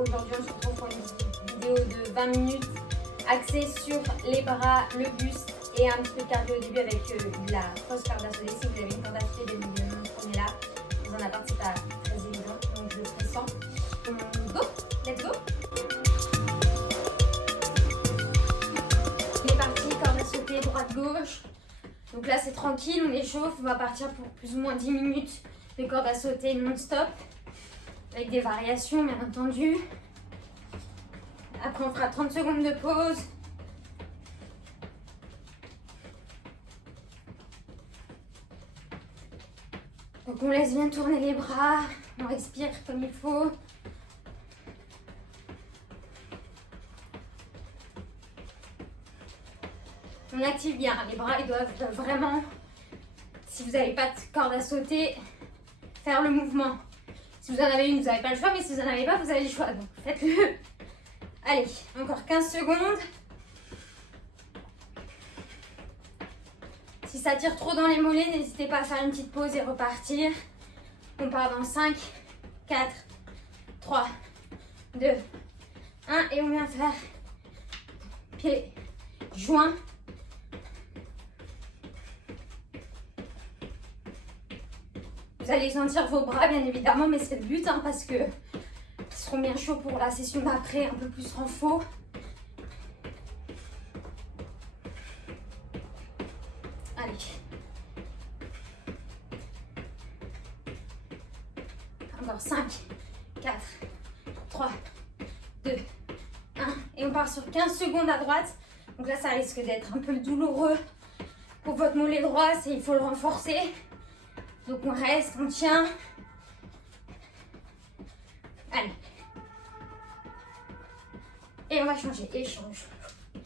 Aujourd'hui, on se retrouve pour une vidéo de 20 minutes axée sur les bras, le buste et un petit peu de cardio au début avec de la fausse corde à sauter. Si vous avez une corde à sauter, bien évidemment, prenez-la. Dans un appart, c'est pas très évident, donc je le ferai sans. Go, let's go. On est parti, corde à sauter, droite-gauche. Donc là, c'est tranquille, on échauffe. On va partir pour plus ou moins 10 minutes de corde à sauter non-stop. Avec des variations, bien entendu. Après, on fera 30 secondes de pause. Donc, on laisse bien tourner les bras. On respire comme il faut. On active bien. Les bras, ils doivent vraiment, si vous n'avez pas de corde à sauter, faire le mouvement. Si vous en avez une, vous n'avez pas le choix, mais si vous n'en avez pas, vous avez le choix. Donc, faites-le. Allez, encore 15 secondes. Si ça tire trop dans les mollets, n'hésitez pas à faire une petite pause et repartir. On part dans 5, 4, 3, 2, 1. Et on vient faire pied, joint. Vous allez sentir vos bras, bien évidemment, mais c'est le but, hein, parce que ils seront bien chauds pour la session d'après, un peu plus renfort. Allez. Encore 5, 4, 3, 2, 1. Et on part sur 15 secondes à droite. Donc là, ça risque d'être un peu douloureux pour votre mollet droit. Il faut le renforcer. Donc on reste, on tient. Allez. Et on va changer. Échange. Ça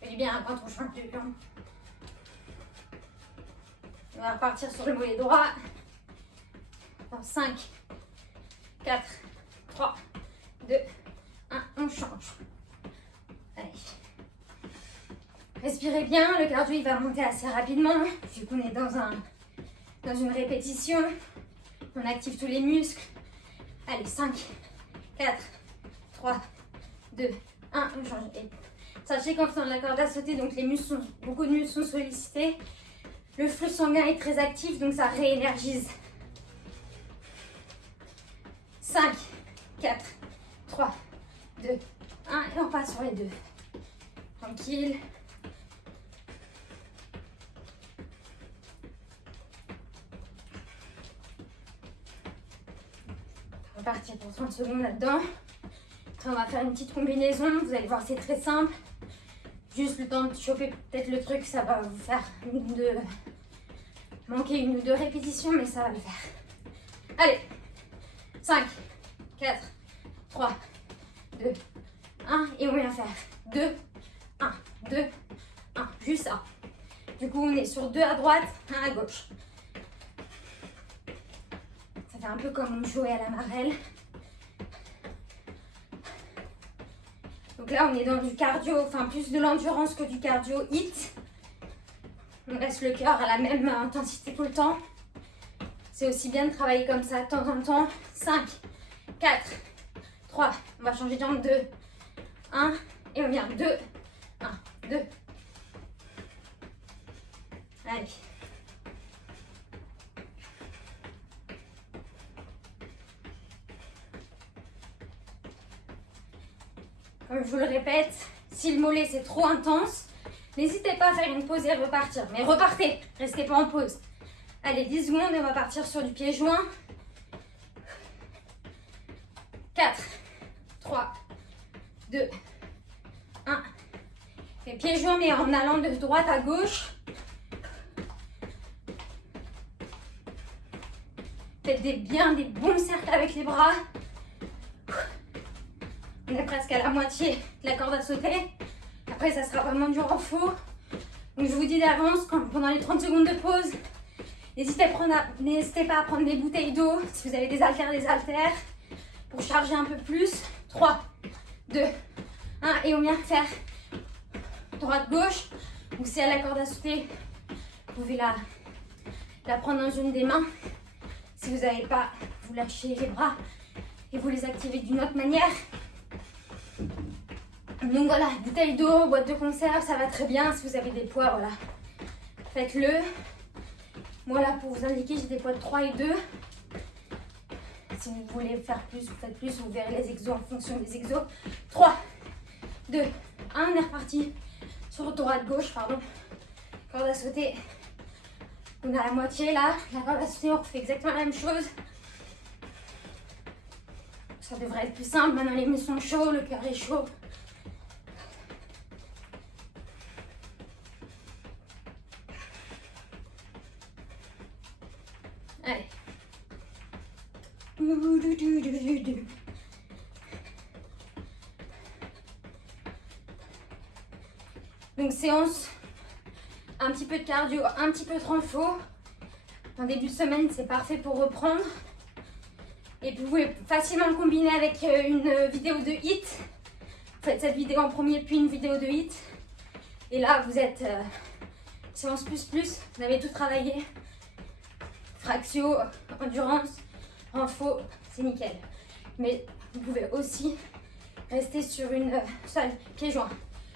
fait du bien quand on change de jambe. On va repartir sur le mollet droit. Dans 5, 4, 3, 2, 1. On change. Allez. Respirez bien. Le cardio, il va monter assez rapidement. Vu qu'on est dans une répétition. On active tous les muscles. Allez, 5, 4, 3, 2, 1, on change. Et sachez qu'en faisant de la corde à sauter, donc beaucoup de muscles sont sollicités. Le flux sanguin est très actif, donc ça réénergise. 5, 4, 3, 2, 1, et on passe sur les deux. Tranquille. On va partir pour 30 secondes là-dedans. Après, on va faire une petite combinaison. Vous allez voir, c'est très simple. Juste le temps de choper peut-être le truc, ça va vous faire manquer une ou deux répétitions, mais ça va le faire. Allez, 5, 4, 3, 2, 1. Et on vient faire 2, 1, 2, 1. Juste ça. Du coup, on est sur 2 à droite, 1 à gauche. Ça fait un peu comme on jouait à la marelle. Donc là, on est dans du cardio, enfin plus de l'endurance que du cardio HIIT. On laisse le cœur à la même intensité tout le temps. C'est aussi bien de travailler comme ça de temps en temps. 5, 4, 3, on va changer de jambe, 2, 1, et on vient 2, 1, 2. Allez. Comme je vous le répète, si le mollet c'est trop intense, n'hésitez pas à faire une pause et repartir. Mais repartez, restez pas en pause. Allez, 10 secondes et on va partir sur du pied joint. 4, 3, 2, 1. Et pied joint mais en allant de droite à gauche. Faites des bons cercles avec les bras. On est presque à la moitié de la corde à sauter. Après, ça sera vraiment du renfort. Donc, je vous dis d'avance, pendant les 30 secondes de pause, n'hésitez pas à prendre des bouteilles d'eau. Si vous avez des haltères, pour charger un peu plus. 3, 2, 1. Et on vient faire droite-gauche. Donc, si à la corde à sauter, vous pouvez la prendre dans une des mains. Si vous n'avez pas, vous lâchez les bras et vous les activez d'une autre manière. Donc voilà, bouteille d'eau, boîte de conserve, ça va très bien. Si vous avez des poids, voilà, faites-le. Moi là, pour vous indiquer, j'ai des poids de 3 et 2. Si vous voulez faire plus, vous faites plus, vous verrez les exos en fonction des exos. 3, 2, 1, on est reparti. Sur droite-gauche, pardon. Corde à sauter. On a la moitié là. La corde à sauter, on refait exactement la même chose. Ça devrait être plus simple. Maintenant, les muscles sont chauds, le cœur est chaud. Allez. Donc séance, un petit peu de cardio, un petit peu de renfort. En début de semaine, c'est parfait pour reprendre. Et puis vous pouvez facilement le combiner avec une vidéo de HIIT. Vous faites cette vidéo en premier, puis une vidéo de HIIT. Et là, vous êtes séance plus plus, vous avez tout travaillé. Fractio, endurance, renfort, c'est nickel. Mais vous pouvez aussi rester sur une seule, pieds joints,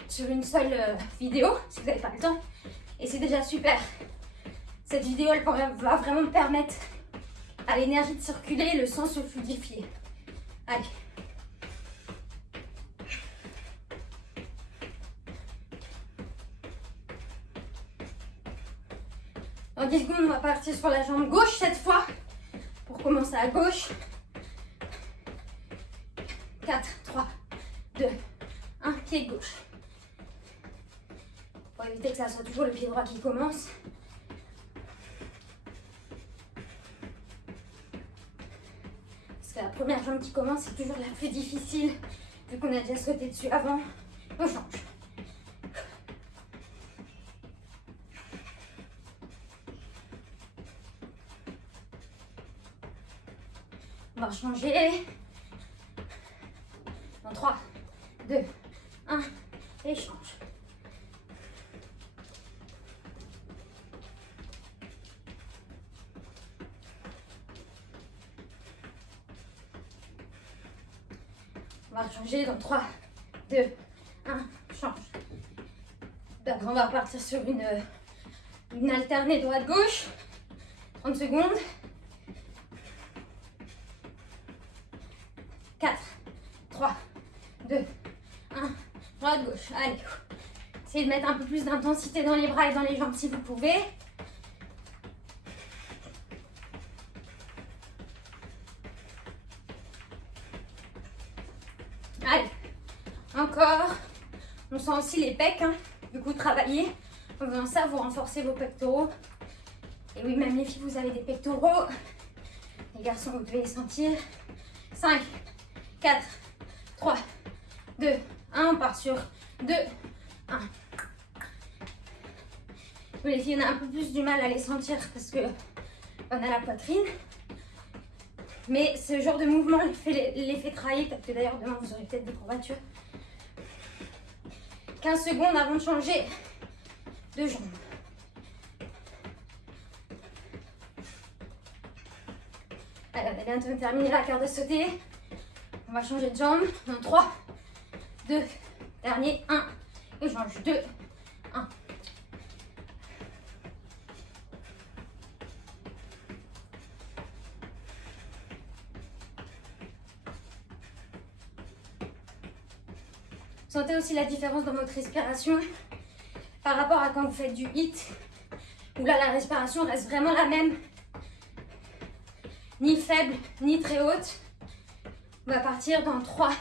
sur une seule vidéo, si vous n'avez pas le temps. Et c'est déjà super. Cette vidéo, elle va vraiment permettre à l'énergie de circuler, le sang se fluidifier. Allez. Dans 10 secondes, on va partir sur la jambe gauche cette fois. Pour commencer à gauche. 4, 3, 2, 1, pied gauche. Pour éviter que ça soit toujours le pied droit qui commence. Parce que la première jambe qui commence, c'est toujours la plus difficile. Vu qu'on a déjà sauté dessus avant, on change. On va changer. Dans 3, 2, 1, et change. On va changer dans 3, 2, 1, change. Après, on va repartir sur une alternée droite-gauche. 30 secondes. 4, 3, 2, 1, droite-gauche. Allez. Essayez de mettre un peu plus d'intensité dans les bras et dans les jambes si vous pouvez. Allez. Encore. On sent aussi les pecs. Hein. Du coup, travaillez. En faisant ça, vous renforcez vos pectoraux. Et oui, même les filles, vous avez des pectoraux. Les garçons, vous devez les sentir. 5, 4, 3, 2, 1. On part sur 2, 1. Vous les filles, on a un peu plus du mal à les sentir parce que on a la poitrine. Mais ce genre de mouvement les fait travailler. Peut-être que d'ailleurs, demain, vous aurez peut-être des courbatures. 15 secondes avant de changer de jambe. Allez, on a bientôt terminé la corde à sauter. On va changer de jambe. Dans 3, 2, dernier, 1. Et change 2, 1. Sentez aussi la différence dans votre respiration par rapport à quand vous faites du HIIT, où là la respiration reste vraiment la même, ni faible ni très haute. On va partir dans 3,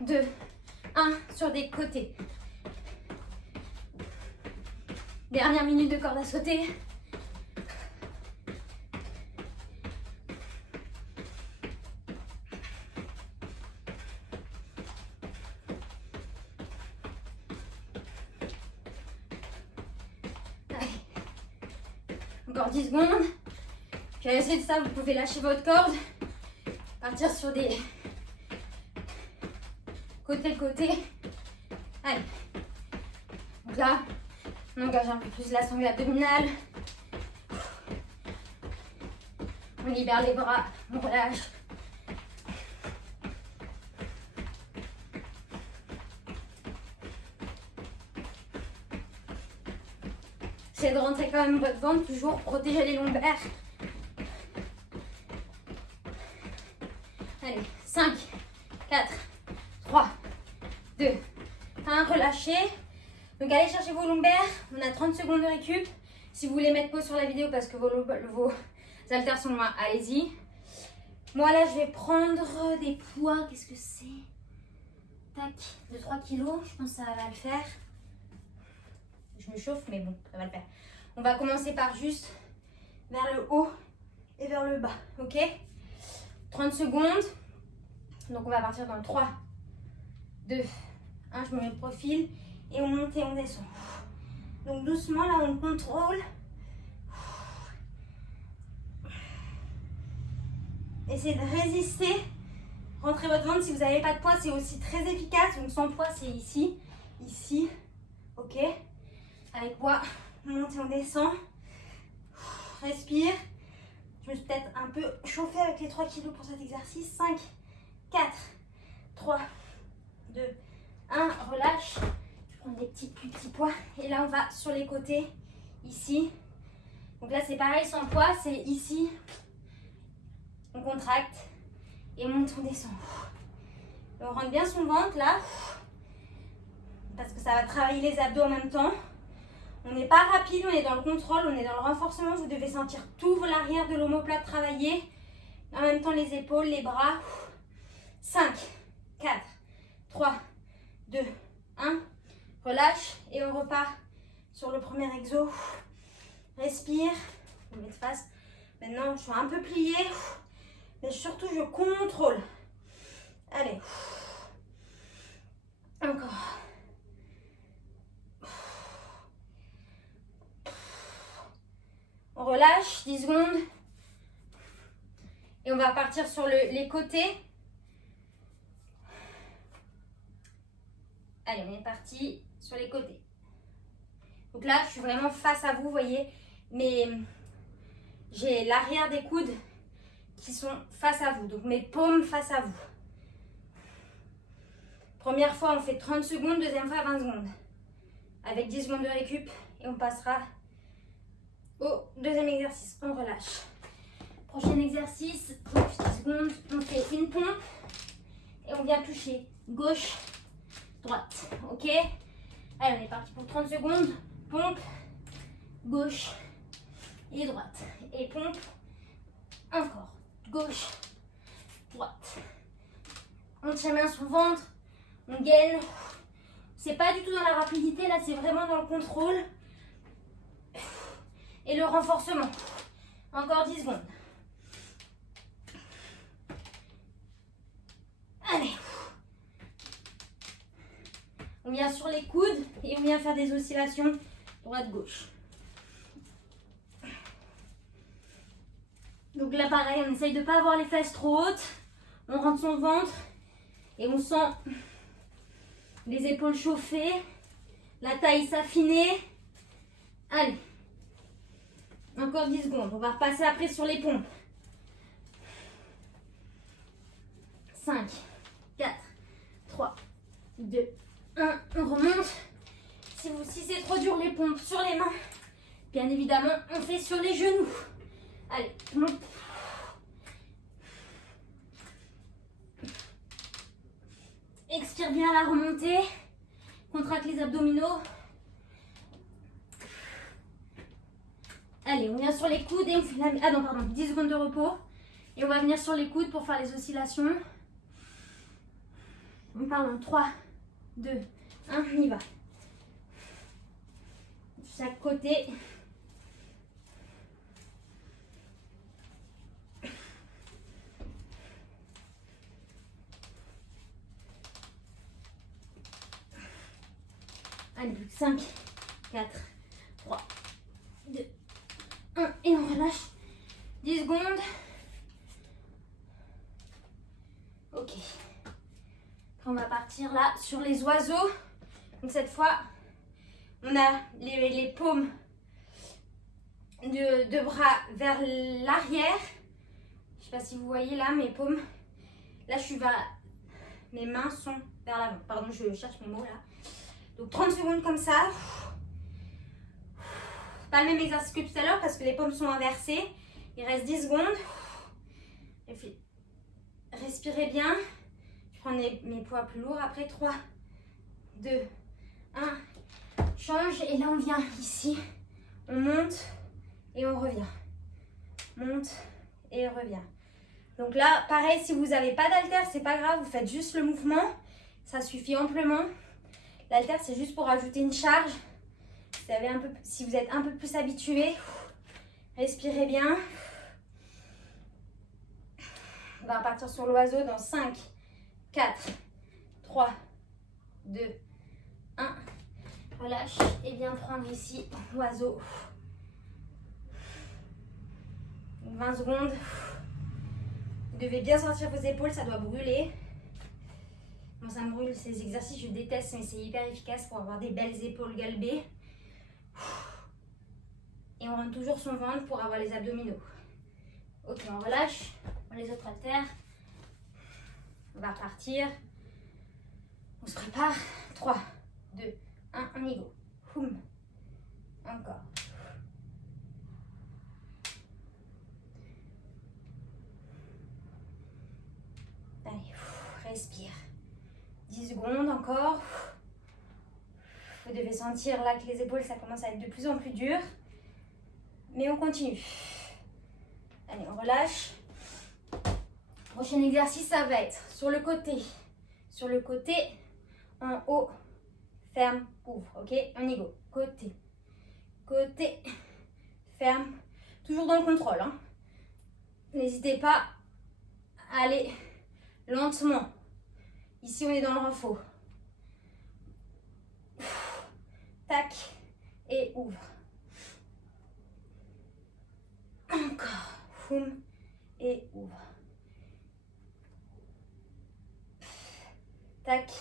2, 1 sur des côtés. Dernière minute de corde à sauter. Encore 10 secondes. Puis à l'essai de ça, vous pouvez lâcher votre corde. Partir sur des côté. Allez. Donc là, on engage un peu plus la sangle abdominale. On libère les bras, on relâche. Essayez de rentrer quand même votre ventre, toujours protéger les lombaires. Allez, 5, 4, 3, 2, 1, relâchez. Donc allez chercher vos lombaires, on a 30 secondes de récup. Si vous voulez mettre pause sur la vidéo parce que vos haltères sont loin, allez-y. Moi là je vais prendre des poids, qu'est-ce que c'est? Tac, de 3 kilos, je pense que ça va le faire. Je me chauffe mais bon, ça va le faire. On va commencer par juste vers le haut et vers le bas, ok? 30 secondes. Donc on va partir dans le 3, 2, 1, je me mets le profil et on monte et on descend. Donc doucement là on contrôle. Essayez de résister. Rentrez votre ventre, si vous n'avez pas de poids c'est aussi très efficace. Donc sans poids c'est ici, ici, ok? Avec poids, on monte et on descend. Respire. Je me suis peut-être un peu chauffée avec les 3 kilos pour cet exercice. 5, 4, 3, 2, 1. Relâche. Je prends des plus petits poids. Et là, on va sur les côtés. Ici. Donc là, c'est pareil, sans poids. C'est ici. On contracte. Et on monte, on descend. Et on rentre bien son ventre, là. Parce que ça va travailler les abdos en même temps. On n'est pas rapide, on est dans le contrôle, on est dans le renforcement. Vous devez sentir tout l'arrière de l'omoplate travailler. En même temps, les épaules, les bras. 5, 4, 3, 2, 1. Relâche et on repart sur le premier exo. Respire. Je me mets de face. Maintenant, je suis un peu pliée. Mais surtout, je contrôle. Allez. Encore. On relâche 10 secondes. Et on va partir sur les côtés. Allez, on est parti sur les côtés. Donc là, je suis vraiment face à vous, vous voyez. Mais j'ai l'arrière des coudes qui sont face à vous. Donc mes paumes face à vous. Première fois, on fait 30 secondes. Deuxième fois, 20 secondes. Avec 10 secondes de récup. Et on passera au deuxième exercice. On relâche. Prochain exercice. 10 secondes. On fait une pompe. Et on vient toucher gauche, droite. Ok? Allez, on est parti pour 30 secondes. Pompe. Gauche et droite. Et pompe. Encore. Gauche, droite. On tient bien son ventre. On gaine. C'est pas du tout dans la rapidité. Là, c'est vraiment dans le contrôle. Et le renforcement. Encore 10 secondes. Allez. On vient sur les coudes et on vient faire des oscillations droite-gauche. Donc là, pareil, on essaye de ne pas avoir les fesses trop hautes. On rentre son ventre et on sent les épaules chauffées, la taille s'affiner. Allez. Encore 10 secondes. On va repasser après sur les pompes. 5, 4, 3, 2, 1. On remonte. Si c'est trop dur, les pompes sur les mains. Bien évidemment, on fait sur les genoux. Allez, pompe. Expire bien la remontée. Contracte les abdominaux. Allez, on vient sur les coudes et on fait la... Ah non, pardon, 10 secondes de repos. Et on va venir sur les coudes pour faire les oscillations. On part dans 3, 2, 1, on y va. Chaque côté. Allez, 5, 4, 3, 2, 1. Et on relâche. 10 secondes. Ok. On va partir là sur les oiseaux. Donc cette fois, on a les paumes de bras vers l'arrière. Je ne sais pas si vous voyez là mes paumes. Là, mes mains sont vers l'avant. Pardon, je cherche mes mots là. Donc 30 secondes comme ça. Pas le même exercice que tout à l'heure parce que les paumes sont inversées. Il reste 10 secondes. Respirez bien. Je prends mes poids plus lourds. Après 3, 2, 1. Change. Et là, on vient ici. On monte et on revient. Monte et revient. Donc là, pareil, si vous n'avez pas d'haltère, c'est pas grave. Vous faites juste le mouvement. Ça suffit amplement. L'haltère, c'est juste pour ajouter une charge. Si vous êtes un peu plus habitué, respirez bien. On va repartir sur l'oiseau dans 5, 4, 3, 2, 1. Relâche et bien prendre ici l'oiseau. 20 secondes. Vous devez bien sortir vos épaules, ça doit brûler. Moi, ça me brûle ces exercices, je déteste, mais c'est hyper efficace pour avoir des belles épaules galbées. Et on rentre toujours son ventre pour avoir les abdominaux. Ok, on relâche. Les autres haltères. On va repartir. On se prépare. 3, 2, 1, on y go. Houm. Encore. Allez, respire. 10 secondes encore. Vous devez sentir là que les épaules, ça commence à être de plus en plus dur. Mais on continue. Allez, on relâche. Prochain exercice, ça va être sur le côté. Sur le côté, en haut, ferme, ouvre. Ok, on y go. Côté, côté, ferme. Toujours dans le contrôle. Hein. N'hésitez pas à aller lentement. Ici, on est dans le renfort. Tac, et ouvre. Encore. Foum, et ouvre. Tac,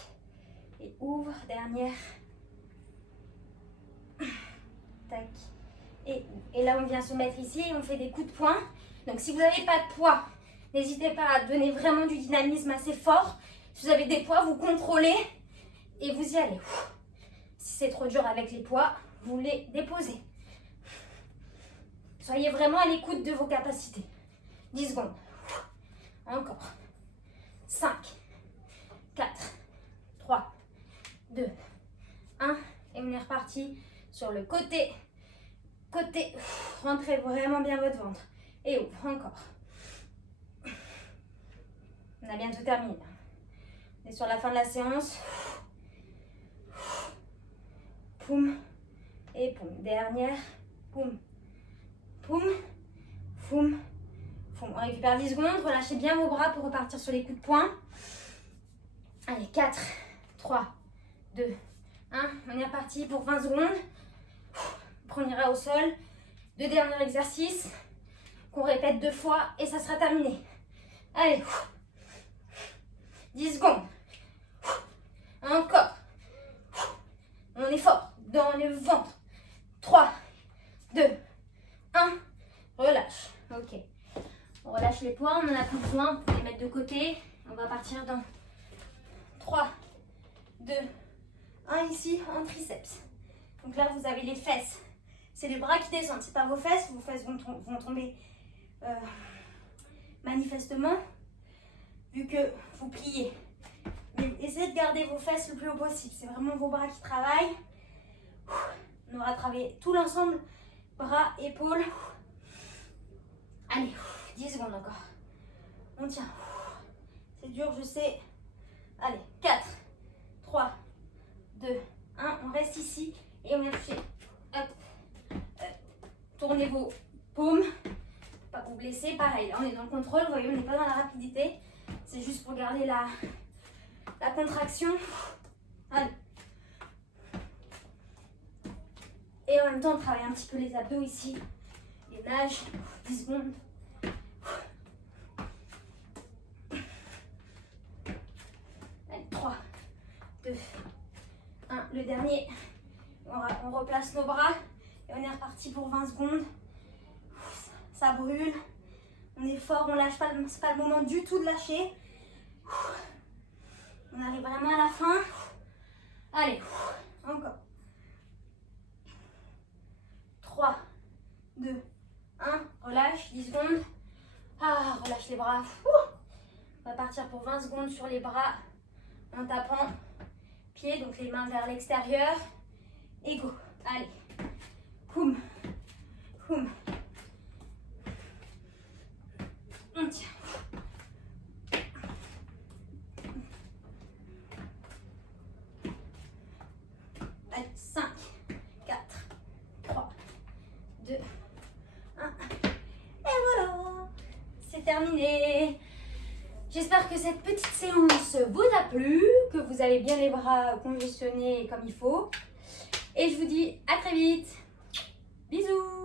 et ouvre. Dernière. Tac, et ouvre. Et là, on vient se mettre ici et on fait des coups de poing. Donc, si vous n'avez pas de poids, n'hésitez pas à donner vraiment du dynamisme assez fort. Si vous avez des poids, vous contrôlez et vous y allez. Si c'est trop dur avec les poids, vous les déposez. Soyez vraiment à l'écoute de vos capacités. 10 secondes. Encore. 5, 4, 3, 2, 1. Et on est reparti sur le côté. Côté. Rentrez vraiment bien votre ventre. Et ouvre. Encore. On a bientôt terminé. On est sur la fin de la séance. Poum. Et poum. Dernière. Poum. Poum. Poum. Poum. On récupère 10 secondes. Relâchez bien vos bras pour repartir sur les coups de poing. Allez, 4, 3, 2, 1. On est reparti pour 20 secondes. Après, on ira au sol. 2 derniers exercices qu'on répète 2 fois et ça sera terminé. Allez. 10 secondes. Encore. On est fort. Dans le ventre. 3, 2, 1. Relâche. Ok. On relâche les poids. On en a plus besoin. Vous pouvez les mettre de côté. On va partir dans 3, 2, 1 ici en triceps. Donc là, vous avez les fesses. C'est les bras qui descendent. C'est pas vos fesses. Vos fesses vont tomber manifestement vu que vous pliez. Mais essayez de garder vos fesses le plus haut possible. C'est vraiment vos bras qui travaillent. On aura travaillé tout l'ensemble. Bras, épaules. Allez, 10 secondes encore. On tient. C'est dur, je sais. Allez, 4, 3, 2, 1. On reste ici et on vient toucher. Hop, hop. Tournez vos paumes. Pas vous blesser. Pareil, là on est dans le contrôle. Vous voyez, on n'est pas dans la rapidité. C'est juste pour garder la contraction. Allez. Et en même temps, on travaille un petit peu les abdos ici. Les nages. 10 secondes. Allez, 3, 2, 1. Le dernier. On replace nos bras. Et on est reparti pour 20 secondes. Ça brûle. On est fort, on lâche pas. C'est pas le moment du tout de lâcher. On arrive vraiment à la fin. Allez, encore. 3, 2, 1. Relâche, 10 secondes. Ah, relâche les bras. Ouh. On va partir pour 20 secondes sur les bras en tapant pied, donc les mains vers l'extérieur. Et go. Allez. Koum. Koum. On tient. Allez, 5, 4, 3, 2, 1. Et voilà. C'est terminé. J'espère que cette petite séance vous a plu, que vous avez bien les bras congestionnés comme il faut. Et je vous dis à très vite. Bisous.